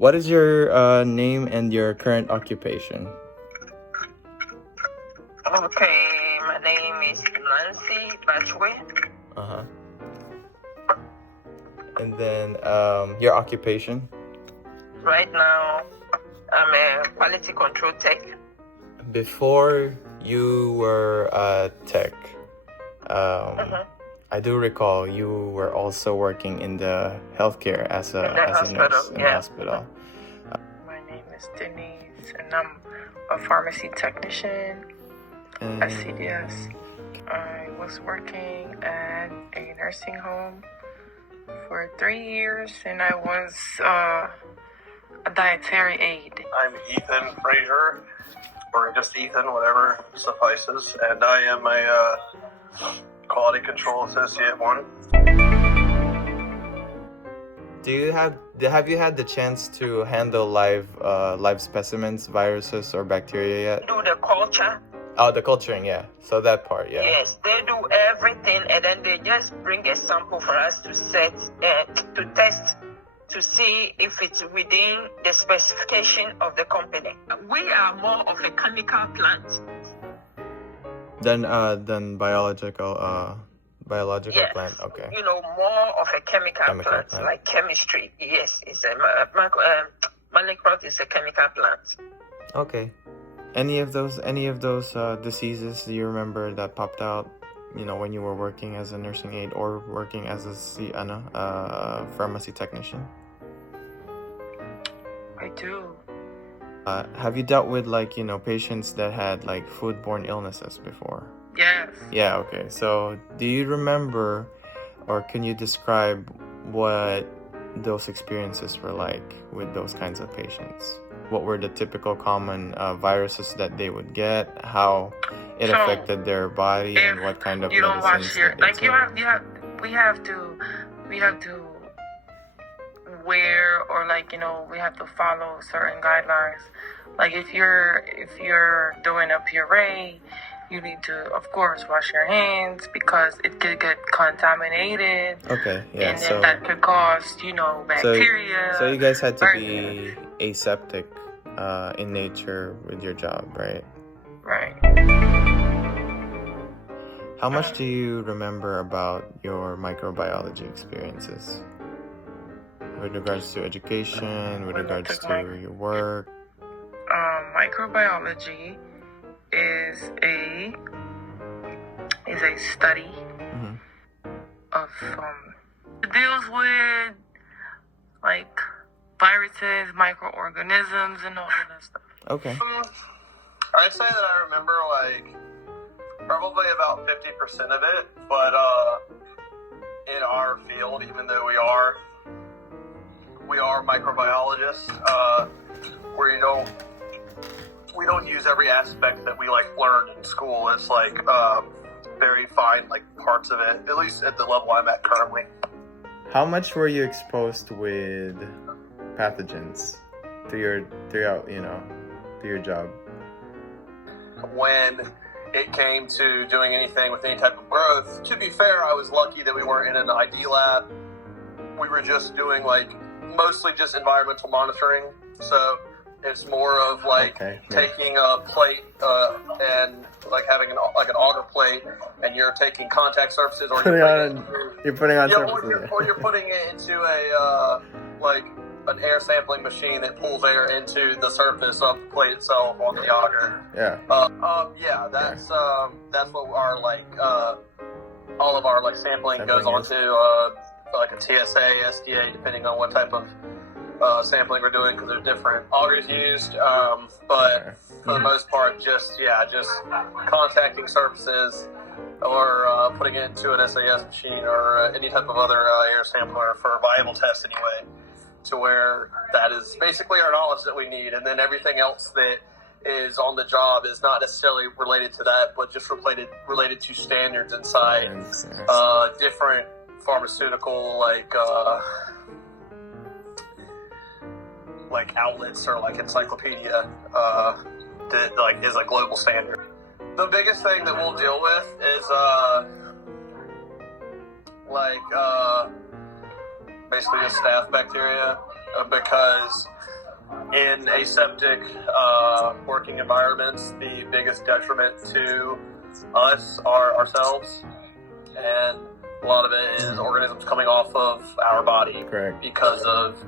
What is your name and your current occupation? Okay, my name is Nancy Bachwe. Uh-huh. And then your occupation? Right now, I'm a quality control tech. Before you were a tech, I do recall you were also working in the healthcare as a nurse in the hospital. My name is Denise, and I'm a pharmacy technician at CDS. I was working at a nursing home for 3 years, and I was a dietary aide. I'm Ethan Frazier, or just Ethan, whatever suffices, and I am a quality control associate 1. Have you had the chance to handle live specimens, viruses, or bacteria yet? Do the culture. Oh, the culturing, yeah. So that part, yeah. Yes, they do everything, and then they just bring a sample for us to to test to see if it's within the specification of the company. We are more of a chemical plant. Than biological Yes. plant. Okay. You know, more of a chemical plant, like chemistry. Yes, it's a Malicrot is a chemical plant. Okay. Any of those diseases do you remember that popped out, when you were working as a nursing aide or working as a pharmacy technician? I do. Have you dealt with patients that had foodborne illnesses before? Yes. Yeah, okay. So do you remember, or can you describe what those experiences were like with those kinds of patients? What were the typical common viruses that they would get? How it affected their body, and what kind of medicines wash your we have to wear, or we have to follow certain guidelines. Like if you're doing a puree, you need to, of course, wash your hands because it could get contaminated. Okay, yeah. And then that could cause, bacteria. So you guys had to be aseptic in nature with your job, right? Right. How much do you remember about your microbiology experiences? With regards to education, with regards to your work? Microbiology is a study of it deals with viruses, microorganisms, and all of that stuff. Okay. I'd say that I remember probably about 50% of it, but in our field, even though we are microbiologists, we don't use every aspect that we learned in school. It's very fine parts of it, at least at the level I'm at currently. How much were you exposed with pathogens throughout your job? When it came to doing anything with any type of growth, to be fair, I was lucky that we weren't in an ID lab. We were just doing mostly just environmental monitoring. So it's more of taking a plate and having an auger plate, and you're taking contact surfaces, or you're putting on surfaces, or you're putting it into a an air sampling machine that pulls air into the surface of the plate itself on the auger. Yeah. That's what our all of our sampling goes onto a TSA, SDA, depending on what type of sampling we're doing, because there's different augers used, but for the most part, just contacting surfaces, or putting it into an SAS machine, or any type of other air sampler for a viable test anyway, to where that is basically our knowledge that we need, and then everything else that is on the job is not necessarily related to that, but just related to standards inside different pharmaceutical outlets, or encyclopedia that is a global standard. The biggest thing that we'll deal with is basically just staph bacteria. because in aseptic working environments, the biggest detriment to us are ourselves, and a lot of it is organisms coming off of our body. Correct. Because of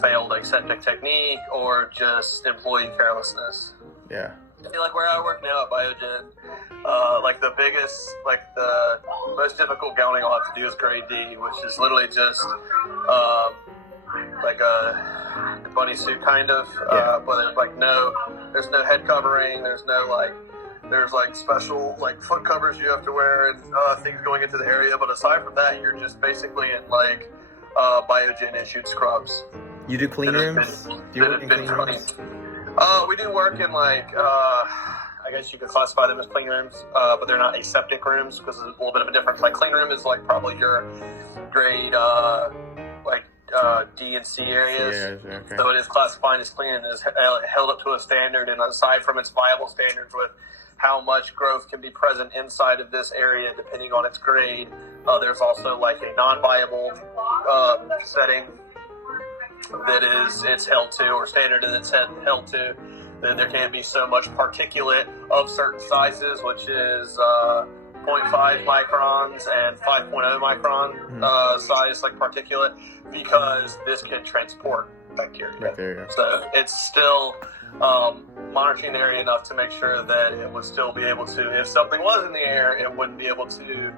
failed aseptic technique or just employee carelessness. Yeah. Like where I work now at Biogen, like the most difficult gowning I'll have to do is grade D, which is literally just like a bunny suit kind of, but there's no head covering, there's special like foot covers you have to wear and things going into the area, but aside from that, you're just basically in like Biogen issued scrubs. You do clean rooms? Do you work in clean rooms? We do work in like, I guess you could classify them as clean rooms, but they're not aseptic rooms because there's a little bit of a difference. Like clean room is like probably your grade, D and C areas. Yeah, okay. So it is classified as clean and is held up to a standard. And aside from its viable standards with how much growth can be present inside of this area depending on its grade, there's also like a non-viable setting that it's held to, or standard that it's held to. Then there can't be so much particulate of certain sizes, which is 0.5 microns and 5.0 micron size, like particulate, because this can transport bacteria. So it's still monitoring the area enough to make sure that it would still be able to, if something was in the air, it wouldn't be able to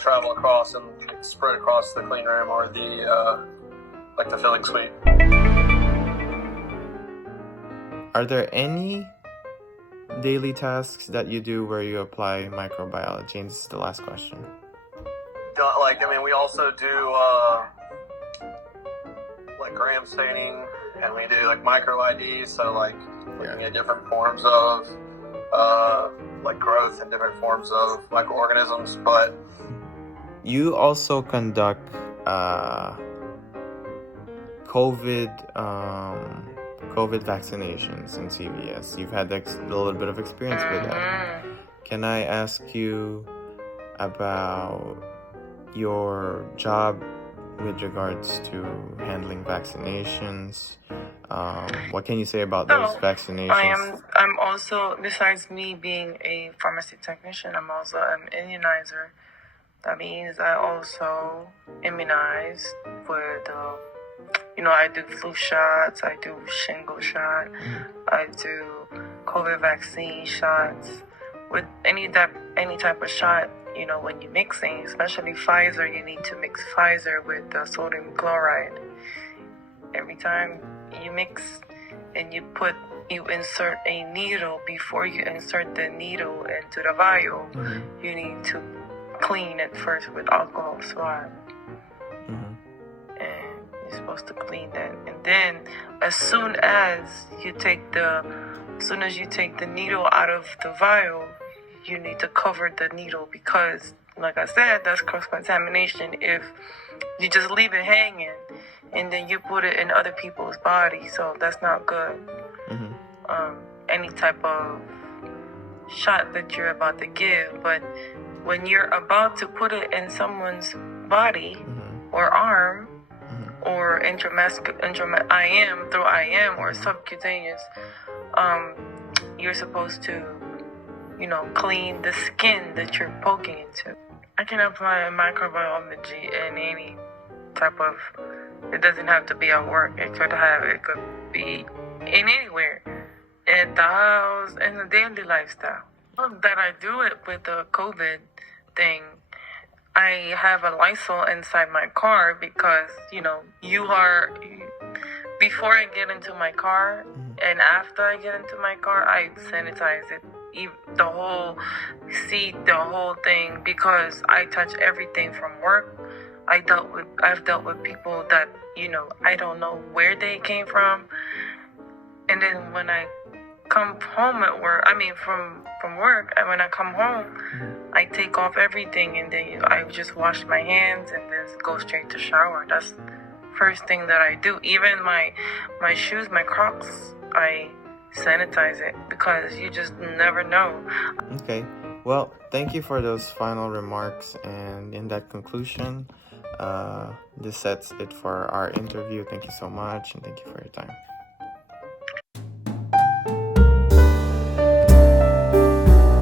travel across and spread across the clean room or the like the filling suite. Are there any daily tasks that you do where you apply microbiology? And this is the last question. We also do like gram staining, and we do like micro IDs, so like looking at different forms of like growth and different forms of microorganisms. But you also conduct COVID vaccinations in CVS. You've had a little bit of experience with that. Can I ask you about your job with regards to handling vaccinations? What can you say about those vaccinations? I'm also, besides me being a pharmacy technician, I'm also an immunizer. That means I also immunize with I do flu shots, I do shingle shot, I do COVID vaccine shots. With any type of shot, when you're mixing, especially Pfizer, you need to mix Pfizer with sodium chloride. Every time you mix and you insert a needle, before you insert the needle into the vial, you need to clean it first with alcohol swab. You're supposed to clean that, and then as soon as you take the needle out of the vial, you need to cover the needle, because like I said, that's cross-contamination if you just leave it hanging and then you put it in other people's bodies. So that's not good. Any type of shot that you're about to give, but when you're about to put it in someone's body or arm, or IM through IM or subcutaneous, you're supposed to, clean the skin that you're poking into. I can apply microbiology in any type of, it doesn't have to be at work. It could be in anywhere, at the house, in the daily lifestyle. That I do it with the COVID thing. I have a Lysol inside my car because, before I get into my car and after I get into my car, I sanitize it, the whole seat, the whole thing, because I touch everything from work. I've dealt with people that, I don't know where they came from. And then when I come home at work, from work, and when I come home, I take off everything, and then I just wash my hands and then go straight to shower. That's first thing that I do. Even my shoes, my Crocs, I sanitize it, because you just never know. Okay, well, thank you for those final remarks, and in that conclusion, This sets it for our interview. Thank you so much, and thank you for your time.